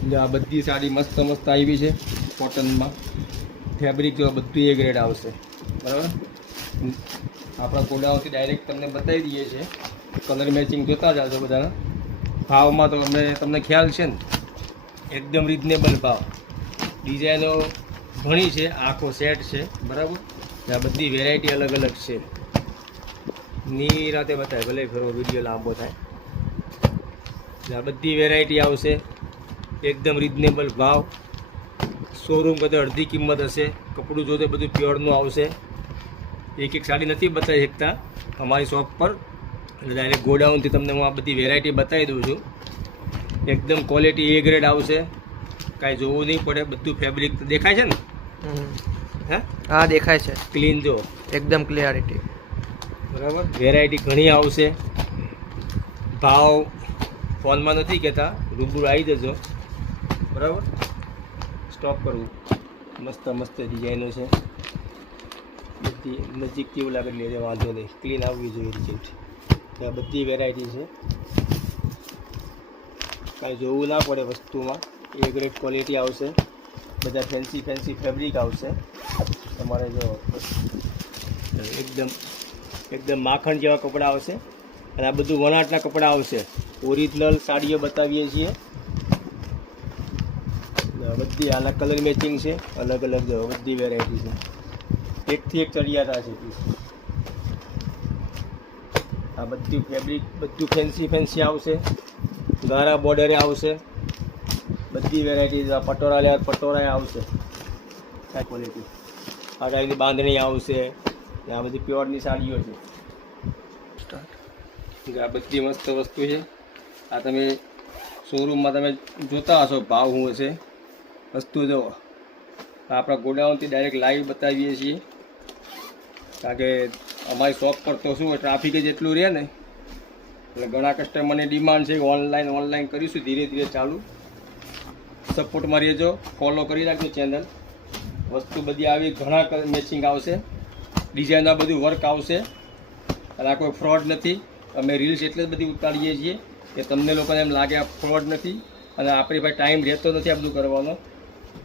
આ બધી સાડી મસ્ત મસ્ત આવી છે કોટનમાં. ફેબ્રિક જો બધું એ ગ્રેડ આવશે, બરાબર. આપણા ગોડાઉનથી ડાયરેક્ટ તમને બતાવી દઈએ છીએ. કલર મેચિંગ જોતા જાજો બધાના. ભાવમાં તો તમને ખ્યાલ છે ને, એકદમ રિઝનેબલ ભાવ. ડિઝાઇનો ઘણી છે, આખો સેટ છે, બરાબર. આ બધી વેરાયટી અલગ અલગ છે. નિરાતે બતાવે, ભલે ફેરો વિડીયો લાંબો થાય. આ બધી વેરાયટી આવશે, એકદમ રિઝનેબલ ભાવ. શોરૂમ કરતાં અડધી કિંમત હશે. કપડું જોતે બધું પ્યોરનું આવશે. એક એક સાડી નથી બતાવી શકતા અમારી શોપ પર, એટલે ડાયરેક્ટ ગોડાઉનથી તમને હું આ બધી વેરાયટી બતાવી દઉં છું. એકદમ ક્વોલિટી એ ગ્રેડ આવશે, કાંઈ જોવું નહીં પડે. બધું ફેબ્રિક દેખાય છે ને? હા દેખાય છે, ક્લીન જો, એકદમ ક્લિયરિટી, બરાબર. વેરાયટી ઘણી આવશે. ભાવ ફોનમાં નથી કહેતા, રૂબરૂ આવી જજો, બરાબર. સ્ટોપ કરવું. મસ્ત મસ્ત ડિઝાઇનો છે, બધી નજીકથી એવું લાગે લેજે, વાંધો નહીં. ક્લીન આવવી જોઈએ રિઝલ્ટ. આ બધી વેરાયટી છે, કાંઈ જોવું ના પડે વસ્તુમાં. એ ગ્રેડ ક્વોલિટી આવશે. બધા ફેન્સી ફેન્સી ફેબ્રિક આવશે તમારે. જો એકદમ માખણ જેવા કપડાં આવશે. અને આ બધું વણાટના કપડાં આવશે. ઓરિજિનલ સાડીઓ બતાવીએ છીએ. બધી આના કલર મેચિંગ છે, અલગ અલગ જો બધી વેરાયટી છે. એકથી એક ચડિયાતા છે પીસ. આ બધું ફેબ્રિક બધું ફેન્સી ફેન્સી આવશે. ગારા બોર્ડરે આવશે. બધી વેરાયટી પટોરા લેવા પટોરા આવશે. આ ક્વોલિટી આ ટાઈપની બાંધણી આવશે. આ બધી પ્યોરની સાડીઓ છે. આ બધી મસ્ત વસ્તુ છે. આ તમે શોરૂમમાં તમે જોતા હશો ભાવ શું હશે. વસ્તુ જો આપણા ગોડાઉનથી ડાયરેક્ટ લાઈવ બતાવીએ છીએ. કારણ કે અમારી શોપ પર તો શું ટ્રાફિક જ એટલું રહે ને, એટલે ઘણા કસ્ટમરની ડિમાન્ડ છે કે ઓનલાઈન કરીશું ધીરે ધીરે ચાલુ. સપોર્ટમાં રહેજો, ફોલો કરી રાખજો ચેનલ. વસ્તુ બધી આવી ઘણા મેચિંગ આવશે. ડિઝાઇનમાં બધું વર્ક આવશે. અને આ કોઈ ફ્રોડ નથી. અમે રીલ્સ એટલે જ બધી ઉતારીએ છીએ કે તમને લોકોને એમ લાગે આ ફ્રોડ નથી. અને આપણી પાસે ટાઈમ રહેતો નથી આ બધું કરવાનો.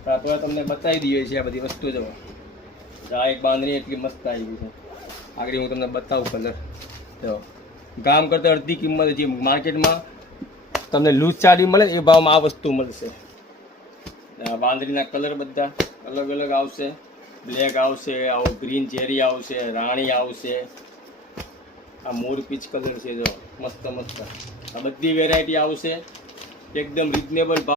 આપણે તમને બતાવી દઈએ છીએ આ બધી વસ્તુ. જો આ એક બાંધણી એટલી મસ્ત આવી છે. આગળ હું તમને બતાવું કલર. જો ગામ કરતાં અડધી કિંમત જે માર્કેટમાં તમને લૂઝ સાડી મળે એ ભાવમાં આ વસ્તુ મળશે. બાંધણીના કલર બધા અલગ અલગ આવશે. બ્લેક આવશે, આવો ગ્રીન ચેરી આવશે, રાણી આવશે. આ મોર પીચ કલર છે જો મસ્ત મસ્ત. આ બધી વેરાયટી આવશે એકદમ રિઝનેબલ ભાવ.